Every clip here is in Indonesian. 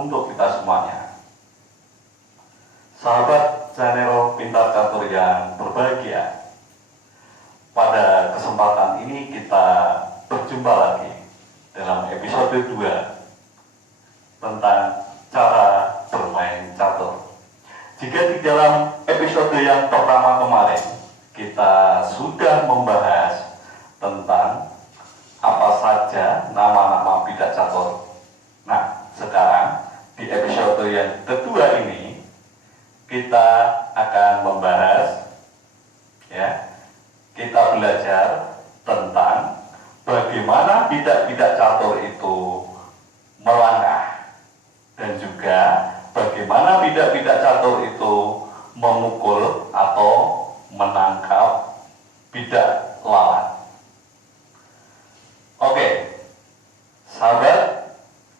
untuk kita semuanya. Sahabat channel Pintar Catur yang berbahagia, pada kesempatan ini kita berjumpa lagi dalam episode 2 tentang cara bermain catur. Jika di dalam episode yang pertama kemarin kita sudah membahas tentang apa saja nama-nama bidak catur. Nah, sekarang di episode yang kedua ini kita akan membahas, kita belajar tentang bagaimana bidak-bidak catur itu melangkah dan juga bagaimana bidak-bidak catur itu memukul atau menangkap bidak lawan. Oke, sahabat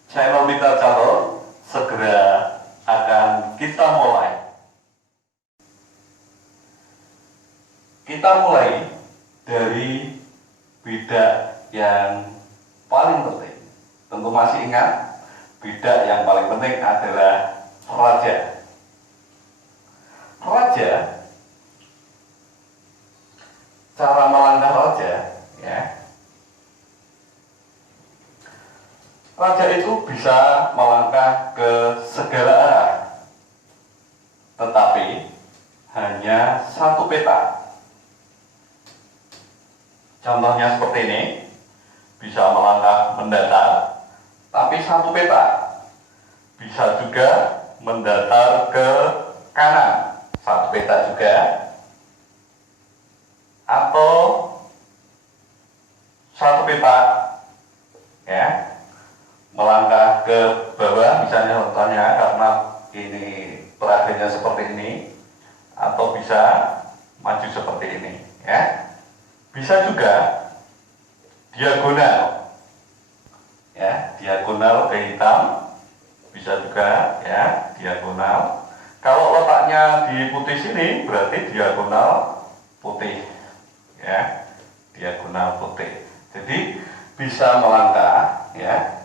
channel Pintar Catur, segera akan kita mulai. Kita mulai dari bidak yang paling penting. Tentu masih ingat, bidak yang paling penting adalah raja. Raja, cara melangkah raja, raja itu bisa melangkah ke segala arah, tetapi hanya satu peta. Contohnya seperti ini, bisa melangkah mendatar, tapi satu peta. Bisa juga mendatar ke kanan, satu peta juga, atau satu peta, melangkah ke bawah, misalnya contohnya karena ini peragamnya seperti ini, atau bisa maju seperti ini, Bisa juga diagonal, diagonal ke hitam, bisa juga diagonal. Kalau letaknya di putih sini berarti diagonal putih, diagonal putih. Jadi bisa melangkah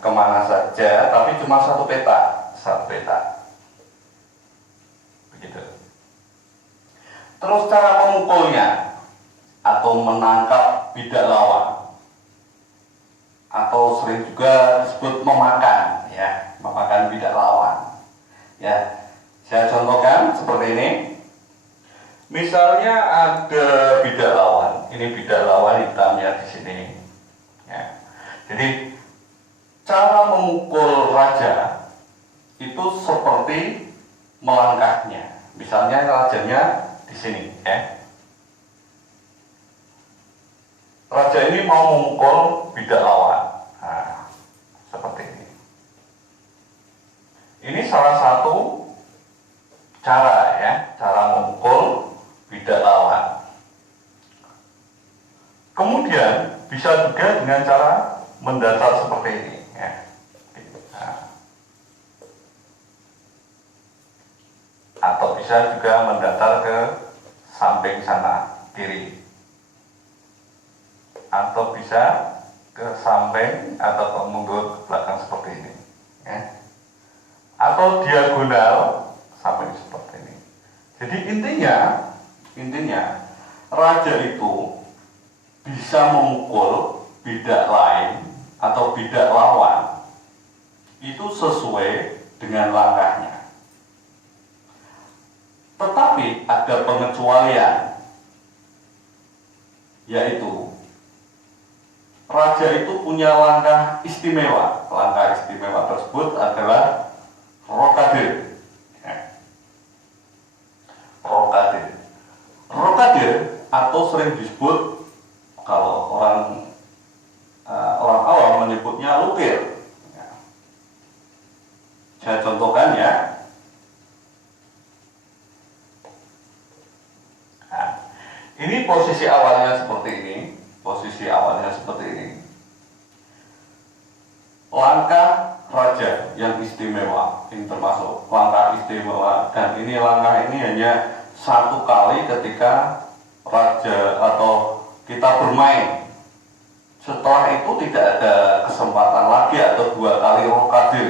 kemana saja, tapi cuma satu peta, begitu. Terus cara memukulnya atau menangkap bidak lawan, atau sering juga disebut memakan, memakan bidak lawan. Saya contohkan seperti ini. Misalnya ada bidak lawan, ini bidak lawan hitamnya di sini. Jadi cara memukul raja itu seperti melangkahnya. Misalnya rajanya di sini, Raja ini mau memukul bidak lawan. Nah, seperti ini. Ini salah satu cara, cara memukul bidak lawan. Kemudian bisa juga dengan cara mendatar seperti ini, atau bisa juga mendatar ke samping sana kiri, atau bisa ke samping atau ke mundur ke belakang seperti ini, atau diagonal samping seperti ini. Jadi intinya raja itu bisa memukul bidak lain atau bidak lawan itu sesuai dengan langkahnya. Tetapi ada pengecualian, yaitu raja itu punya langkah istimewa. Langkah istimewa tersebut adalah rokade. Rokade atau sering disebut, kalau orang awam menyebutnya lukir. Saya contohkan ini posisi awalnya seperti ini. Langkah raja yang istimewa, ini termasuk langkah istimewa, dan ini langkah ini hanya satu kali ketika raja atau kita bermain. Setelah itu tidak ada kesempatan lagi atau dua kali rokade.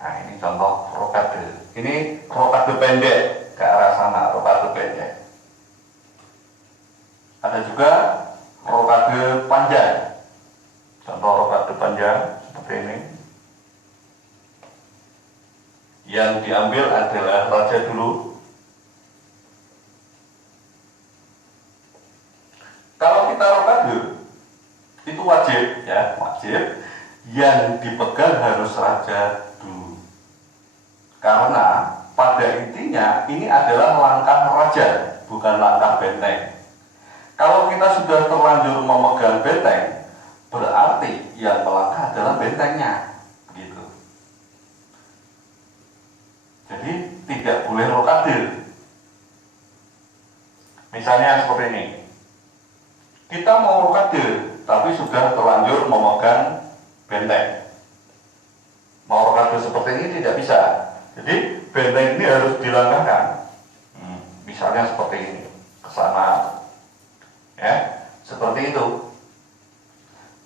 Nah, ini contoh rokade. Ini rokade pendek ke arah sana, rokade pendek. Ada juga rokade panjang. Contoh rokade panjang seperti ini. Yang diambil adalah raja dulu. Kalau kita rokade itu wajib, ya, wajib. Yang dipegang harus raja dulu. Karena pada intinya ini adalah langkah raja, bukan langkah benteng. Kalau kita sudah terlanjur memegang benteng, berarti yang melangkah adalah bentengnya, gitu. Jadi tidak boleh rokade. Misalnya seperti ini, kita mau rokade, tapi sudah terlanjur memegang benteng. Mau rokade seperti ini tidak bisa. Jadi benteng ini harus dilangkahkan. Misalnya seperti ini, ke sana, ya, seperti itu.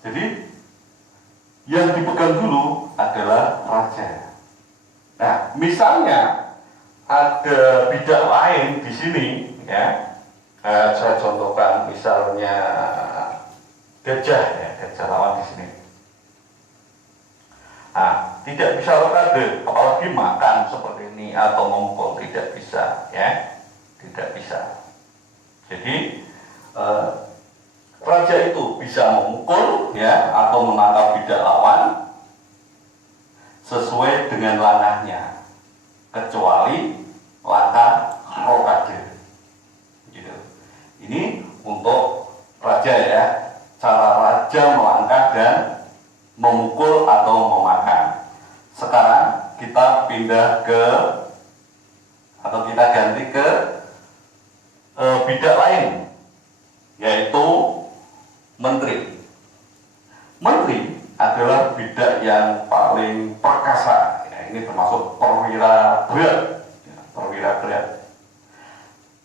Jadi yang dipegang dulu adalah raja. Nah, misalnya ada bidak lain di sini, ya, saya contohkan misalnya gajah, ya, gajah lawan di sini. Nah, tidak bisa rokade, apalagi makan seperti ini atau memukul, tidak bisa, ya, tidak bisa. Jadi raja itu bisa memukul, ya, atau menangkap bidak lawan sesuai dengan langkahnya, kecuali langkah rokade. Gitu. Ini untuk raja, ya, cara raja melangkah dan memukul atau memakan. Sekarang kita pindah ke atau kita ganti ke bidak lain, yaitu menteri. Menteri adalah bidak yang paling perkasa. Ya, ini termasuk perwira berat. Ya, perwira berat.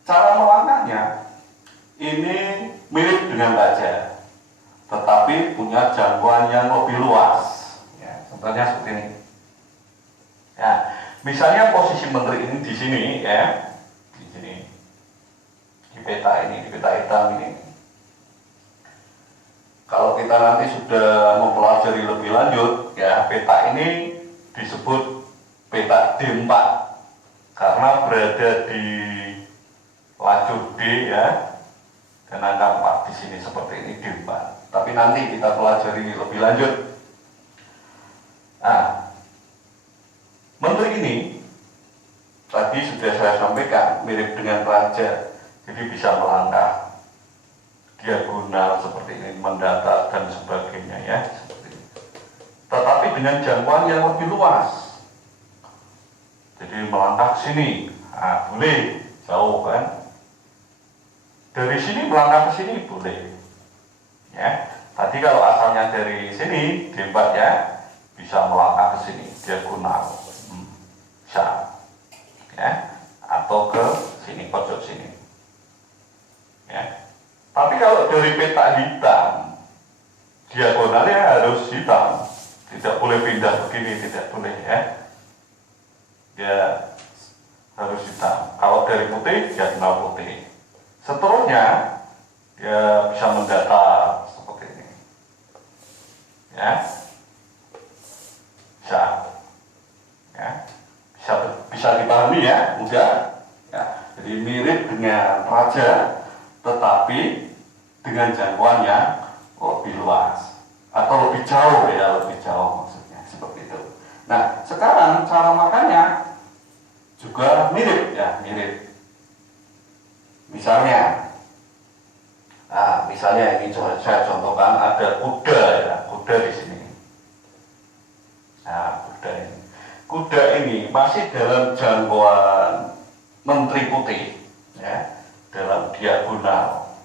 Cara melangkahnya ini mirip dengan raja, tetapi punya jangkauan yang lebih luas. Ya, contohnya seperti ini. Ya, misalnya posisi menteri ini di sini, ya, di sini, di peta ini, di peta hitam ini. Kalau kita nanti sudah mempelajari lebih lanjut, ya, peta ini disebut peta D4 karena berada di lajur D, ya, dan angka 4 di sini seperti ini D4. Tapi nanti kita pelajari lebih lanjut. Nah, menteri ini tadi sudah saya sampaikan mirip dengan raja, jadi bisa melangkah diagonal seperti ini, mendatar dan sebagainya, ya, seperti ini. Tetapi dengan jangkauan yang lebih luas. Jadi melangkah ke sini, nah, boleh, jauh kan? Dari sini melangkah ke sini boleh. Ya, tadi kalau asalnya dari sini D4, ya, bisa melangkah ke sini diagonal, bisa, ya, atau ke sini, pojok sini, ya. Tapi kalau dari peta hitam, diagonalnya harus hitam, tidak boleh pindah begini, tidak boleh, ya, ya harus hitam. Kalau dari putih, diagonal putih. Seterusnya ya bisa mendatar seperti ini, ya, bisa, ya, bisa dipahami, ya, mudah, ya. Jadi mirip dengan raja, tetapi dengan jangkauan yang lebih luas atau lebih jauh, ya, lebih jauh maksudnya seperti itu. Nah, sekarang cara makannya juga mirip, ya, mirip. Misalnya, misalnya ini saya contohkan ada kuda, ya, kuda di sini. Nah, kuda ini, kuda ini masih dalam jangkauan menteri putih, ya, dalam diagonal.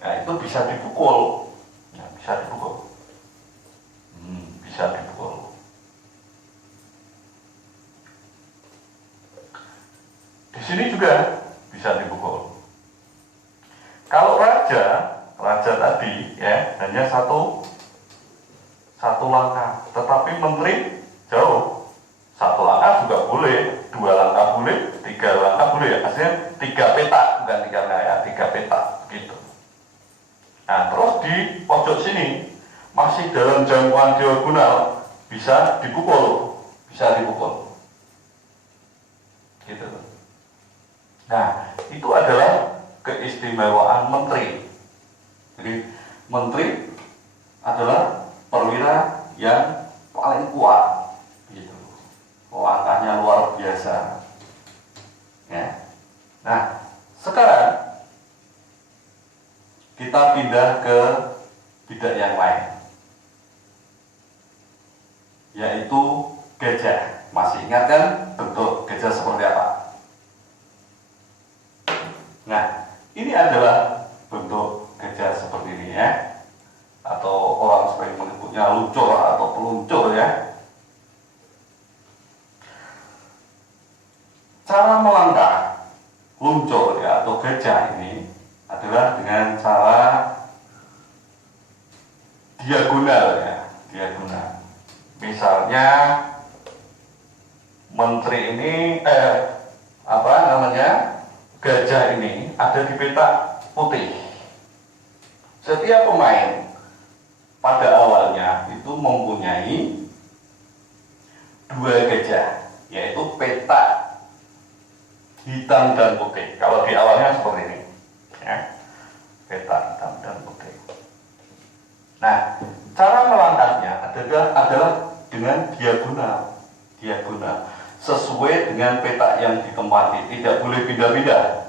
Nah, itu bisa dipukul, ya, bisa dipukul, bisa dipukul. Di sini juga bisa dipukul. Kalau raja tadi, ya, hanya satu langkah, tetapi menteri jauh. yang diagonal bisa dipukul, gitu. Nah, itu adalah keistimewaan menteri. Jadi menteri adalah perwira yang paling kuat, gitu. Langkahnya luar biasa. Ya. Nah, sekarang kita pindah ke bidang yang lain, yaitu gajah. Masih ingat kan bentuk gajah seperti apa? Nah, ini adalah bentuk gajah seperti ini ya, atau orang sering menyebutnya luncur atau peluncur ya. Cara melangkah luncur ya atau gajah ini adalah dengan cara diagonal ya, diagonal. Misalnya menteri ini gajah ini ada di peta putih. Setiap pemain pada awalnya itu mempunyai dua gajah, yaitu peta hitam dan putih. Kalau di awalnya seperti ini ya, peta hitam dan putih. Nah, cara melangkahnya adalah dengan diagonal, sesuai dengan peta yang ditempati. Tidak boleh pindah-pindah,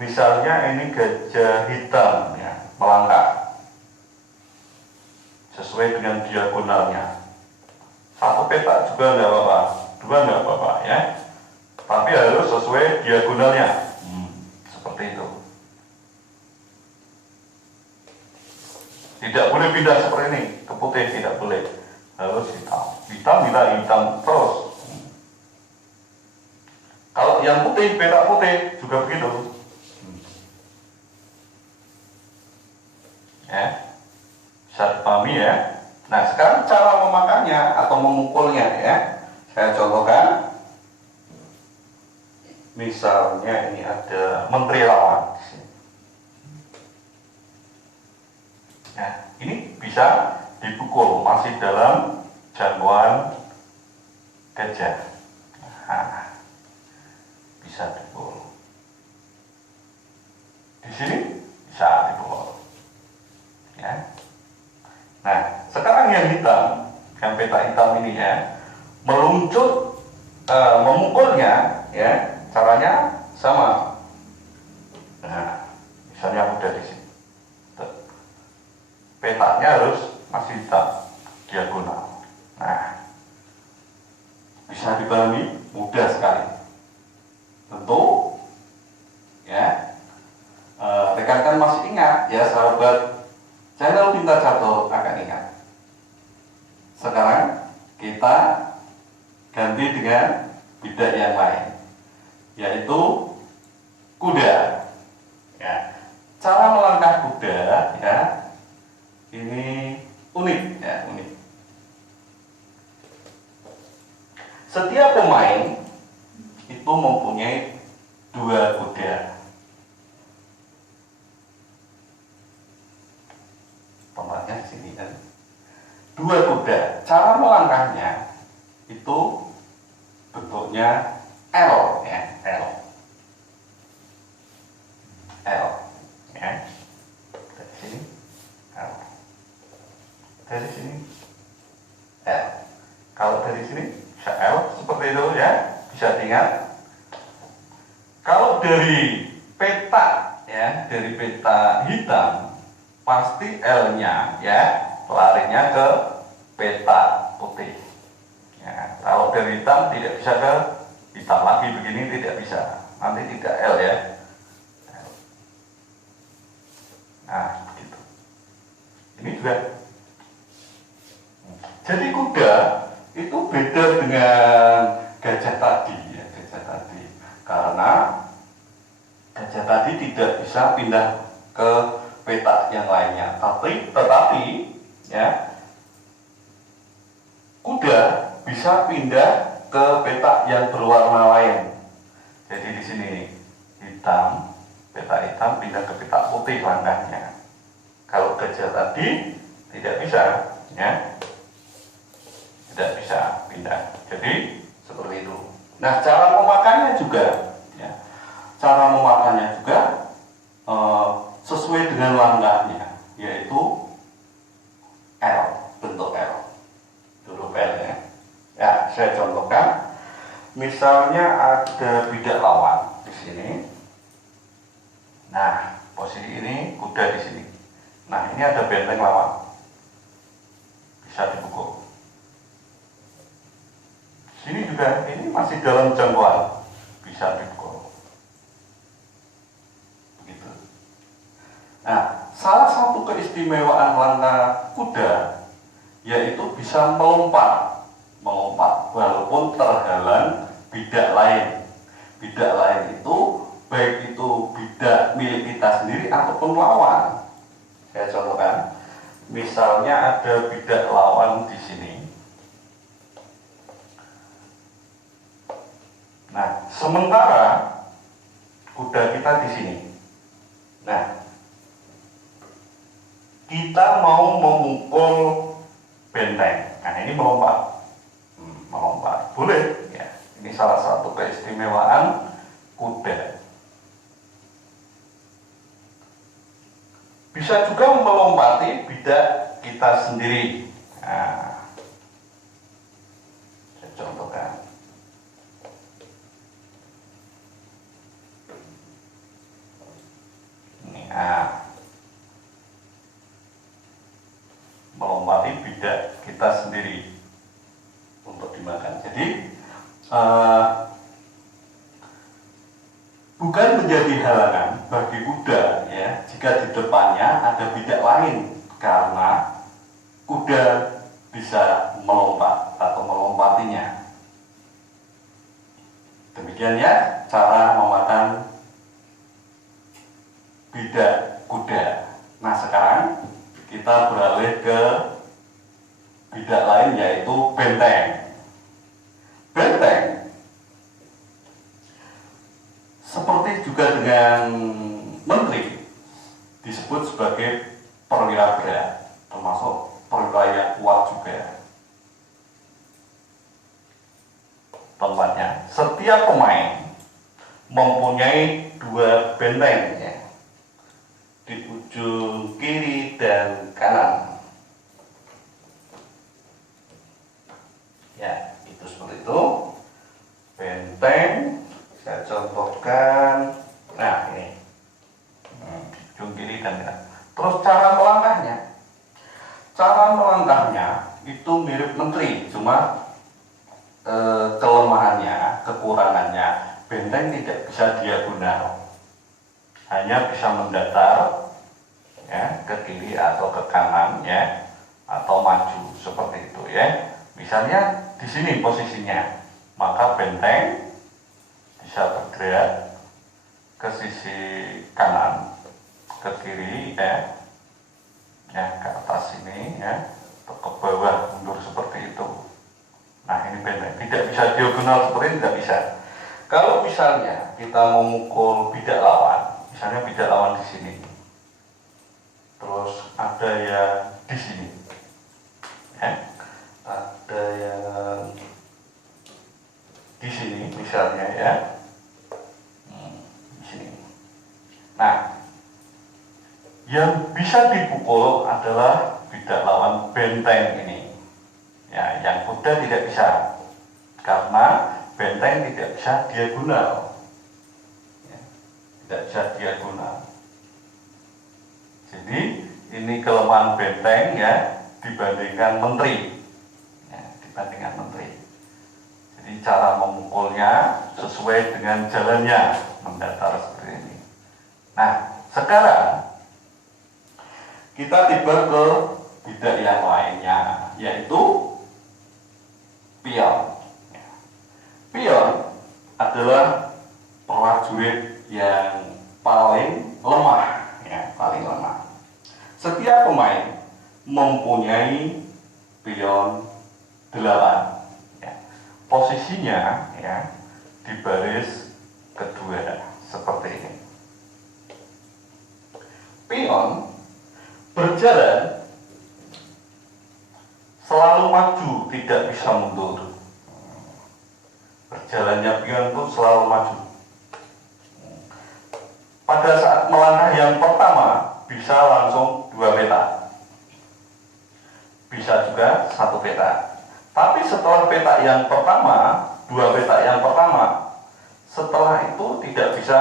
Misalnya ini gajah hitam ya, melangkah sesuai dengan diagonalnya. Satu peta juga tidak apa-apa, dua tidak apa-apa ya, tapi harus sesuai diagonalnya. Seperti itu. Tidak boleh pindah seperti ini ke putih, tidak boleh, harus hitam terus. Kalau yang putih, peta putih juga begitu. Ya, bisa dipahami ya. Nah, sekarang cara memakannya atau memukulnya ya, saya contohkan. Misalnya ini ada menteri lawan. Nah, ini bisa dipukul masih dalam jangkauan gajah. Nah, bisa dipukul. Di sini bisa dipukul. Ya. Nah, sekarang yang hitam, yang peta hitam ini ya, meluncur, memukulnya ya, caranya sama. Nah, misalnya udah di sini. Petanya harus masih hitam, diagonal. Nah, bisa dipahami, mudah sekali. Tentu, ya, rekan-rekan masih ingat ya, sahabat channel Pintar Catur akan ingat. Sekarang kita ganti dengan bidang yang lain, yaitu kuda. Ya, cara melangkah kuda ya, ini unik ya, unik. Setiap pemain itu mempunyai dua kuda. Tempatnya di sini kan. Dua kuda. Cara melangkahnya itu bentuknya L ya, L. Ya. Dari sini L. Dari sini L. Kalau dari sini bisa L seperti itu ya, bisa diingat. Kalau dari peta ya, dari peta hitam pasti L-nya ya larinya ke peta putih. Ya, kalau dari hitam tidak bisa ke hitam lagi begini, tidak bisa. Nanti tidak L ya. Nah, begitu. Ini juga. Jadi kuda itu beda dengan gajah tadi ya, karena gajah tadi tidak bisa pindah ke peta yang lainnya, tetapi ya, kuda bisa pindah ke peta yang berwarna lain. Jadi di sini hitam, peta hitam pindah ke peta putih langkahnya. Kalau gajah tadi tidak bisa, ya, tidak bisa pindah. Jadi seperti itu. Nah, cara memakannya juga, ya, cara memakannya juga sesuai dengan langkahnya, yaitu L, bentuk L, huruf L ya. Ya, saya contohkan. Misalnya ada bidak lawan di sini. Nah, posisi ini kuda di sini. Nah, ini ada benteng lawan. Bisa dipukul. Sini juga, ini masih dalam jangkauan. Bisa dipukul. Begitu. Nah, salah satu keistimewaan langkah kuda yaitu bisa melompat walaupun terhalang bidak lain. Bidak lain itu baik itu bidak milik kita sendiri ataupun lawan. Saya contohkan, misalnya ada bidak lawan di sini. Nah, sementara kuda kita di sini. Nah, kita mau memukul benteng. Nah, ini melompat. Melompat boleh ya, ini salah satu keistimewaan kuda. Bisa juga melompati bidak kita sendiri. Nah, saya contohkan. Ini melompati bidak kita sendiri untuk dimakan. Jadi bukan menjadi halangan bagi kuda ya jika di depannya ada bidak lain, karena kuda bisa melompat atau melompatinya. Demikian ya cara memakan bidak kuda. Nah, sekarang kita beralih ke bidak lain, yaitu benteng. Benteng seperti juga dengan menteri disebut sebagai perwira berat, termasuk perwira yang kuat juga. Tempatnya, setiap pemain mempunyai 2 benteng ya, di ujung kiri dan kanan. Ya, itu seperti itu. Benteng, saya contohkan. Nah, ini ujung kiri dan kanan. Terus cara melangkahnya. Cara melangkahnya itu mirip menteri, cuma kelemahannya, kekurangannya, benteng tidak bisa diagonal, hanya bisa mendatar ya, ke kiri atau ke kanan ya, atau maju seperti itu ya. Misalnya di sini posisinya, maka benteng bisa bergerak ke sisi kanan, ke kiri ya, ke atas ini ya, atau ke bawah mundur seperti itu. Nah, ini benteng tidak bisa diagonal seperti ini, tidak bisa. Kalau misalnya kita memukul bidak lawan, misalnya bidak lawan di sini, terus ada yang di sini, ya, ada yang di sini misalnya ya, di sini. Nah, yang bisa dipukul adalah bidak lawan benteng ini. Ya, yang kuda tidak bisa, karena benteng tidak bisa diagonal. Ya, tidak bisa diagonal. Jadi ini kelemahan benteng ya dibandingkan menteri. Ya, dibandingkan menteri. Jadi cara memukulnya sesuai dengan jalannya, mendatar seperti ini. Nah, sekarang kita tiba ke bidak yang lainnya, yaitu pion. Pion adalah prajurit yang paling lemah, ya, paling lemah. Setiap pemain mempunyai pion 8. Ya. Posisinya ya di baris kedua seperti ini. Pion berjalan selalu maju, tidak bisa mundur. Berjalannya pion pun selalu maju. Pada saat melangkah yang pertama bisa langsung 2 peta, bisa juga 1 peta. Tapi setelah peta yang pertama, 2 peta yang pertama, setelah itu tidak bisa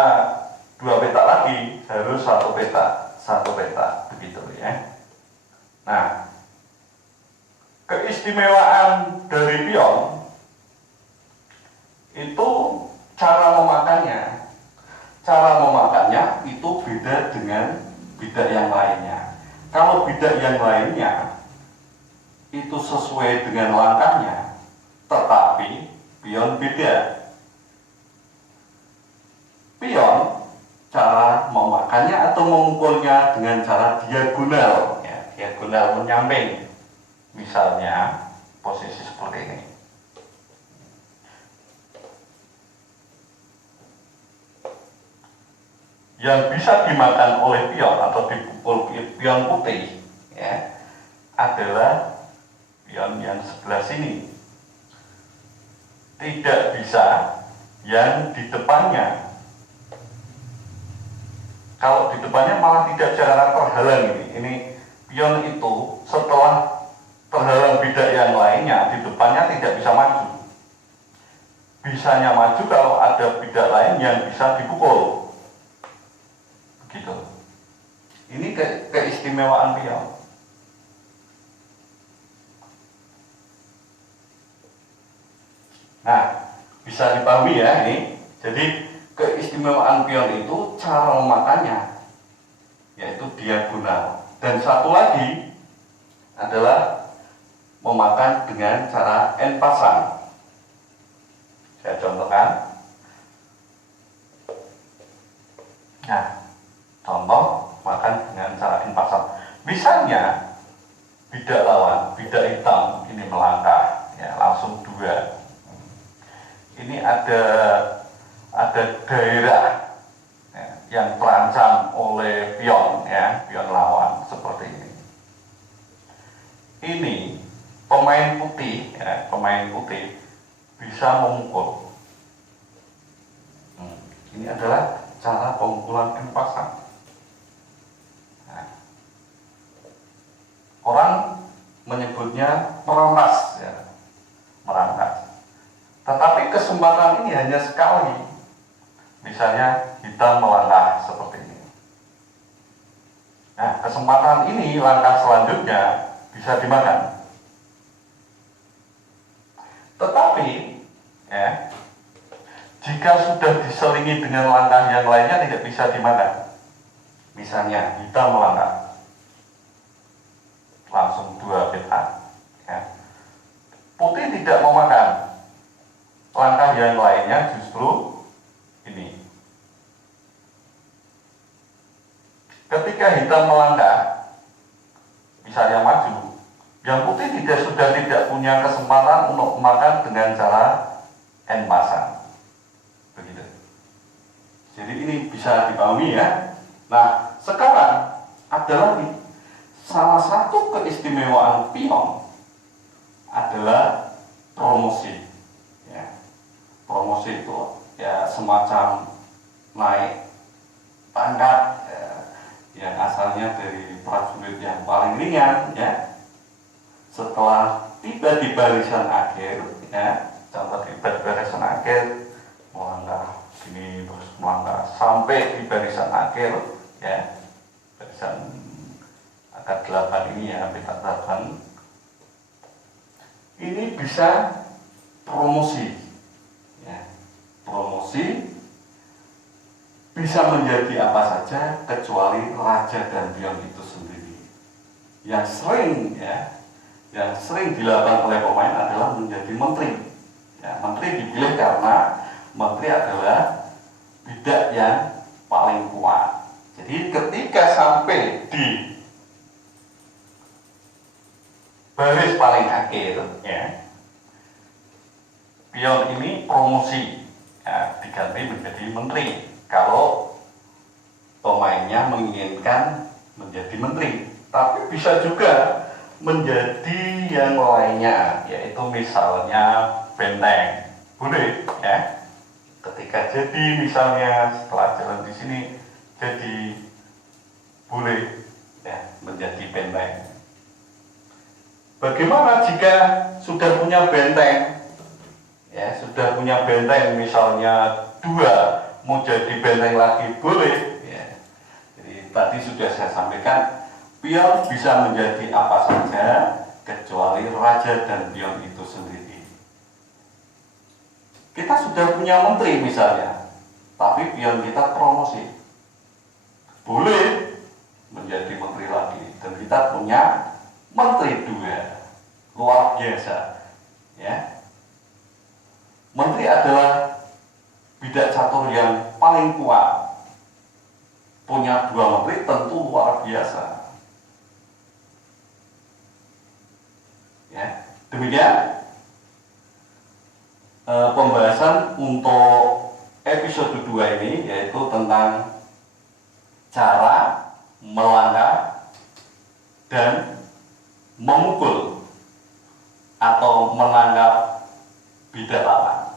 2 peta lagi, harus 1 peta, 1 peta, begitu ya. Nah, keistimewaan dari pion itu cara memakannya. Cara memakannya itu beda dengan bidak yang lainnya. Kalau bidak yang lainnya itu sesuai dengan langkahnya, tetapi pion beda. Pion cara memakannya atau mengukurnya dengan cara diagonal, ya, diagonal menyamping. Misalnya posisi seperti ini. Yang bisa dimakan oleh pion atau dipukul pion putih, ya, adalah pion yang sebelah sini. Tidak bisa yang di depannya. Kalau di depannya malah tidak secara terhalang ini. Ini pion itu setelah terhalang bidak yang lainnya, di depannya tidak bisa maju. Bisanya maju kalau ada bidak lain yang bisa dipukul. Gitu. Ini keistimewaan pion. Nah, bisa dipahami ya ini. Jadi keistimewaan pion itu cara memakannya, yaitu diagonal. Dan satu lagi adalah memakan dengan cara N pasang. Saya contohkan. Nah, contoh makan dengan cara N pasang. Misalnya bidak lawan, bidak hitam ini melangkah, ya, langsung 2. Ini ada daerah, ya, yang terancam oleh pion, ya, pion lawan seperti ini. Ini pemain putih, ya, pemain putih bisa memukul. Ini adalah cara pemukulan N pasang. Nah, orang menyebutnya merampas, ya, merampas. Tetapi kesempatan ini hanya sekali. Misalnya hitam melangkah seperti ini. Nah, kesempatan ini langkah selanjutnya bisa dimakan. Tetapi, ya, jika sudah diselingi dengan langkah yang lainnya tidak bisa dimakan. Misalnya hitam melangkah, langsung 2 peta. Ya. Putih tidak memakan. Langkah yang lainnya justru ini. Ketika hitam melangkah, misalnya maju, yang putih sudah tidak punya kesempatan untuk makan dengan cara N pasang. Begitu. Jadi ini bisa dipahami ya. Nah, sekarang adalah salah satu keistimewaan pion adalah promosi. Promosi itu ya semacam naik pangkat, ya, yang asalnya dari prajurit yang paling ringan, ya, setelah tiba di barisan akhir, ya, contoh tiba di barisan akhir melangkah sini terus melangkah sampai di barisan akhir, ya, barisan angka 8 ini, ya, peta 8 ini bisa promosi. Promosi bisa menjadi apa saja kecuali raja dan pion itu sendiri. Yang sering, ya, yang sering dilakukan oleh pemain adalah menjadi menteri. Ya, menteri dipilih karena menteri adalah bidak yang paling kuat. Jadi ketika sampai di baris paling akhir, ya, pion ini promosi, ya, diganti menjadi menteri kalau pemainnya menginginkan menjadi menteri. Tapi bisa juga menjadi yang lainnya, yaitu misalnya benteng. Boleh ya. Ketika jadi misalnya setelah jalan di sini jadi boleh ya menjadi benteng. Bagaimana jika sudah punya benteng? Ya, sudah punya benteng misalnya 2 mau jadi benteng lagi boleh ya. Jadi tadi sudah saya sampaikan pion bisa menjadi apa saja kecuali raja dan pion itu sendiri. Kita sudah punya menteri misalnya, tapi pion kita promosi, boleh menjadi menteri lagi. Dan kita punya menteri 2, luar biasa ya. Menteri adalah bidak catur yang paling kuat. Punya 2 menteri tentu luar biasa. Ya, demikian pembahasan untuk episode 2 ini, yaitu tentang cara melangkah dan memukul atau menangkap bidak lawan.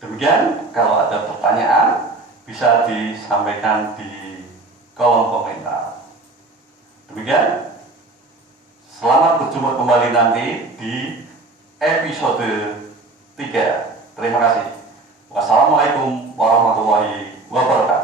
Demikian, kalau ada pertanyaan bisa disampaikan di kolom komentar. Demikian, selamat berjumpa kembali nanti di episode 3. Terima kasih. Wassalamualaikum warahmatullahi wabarakatuh.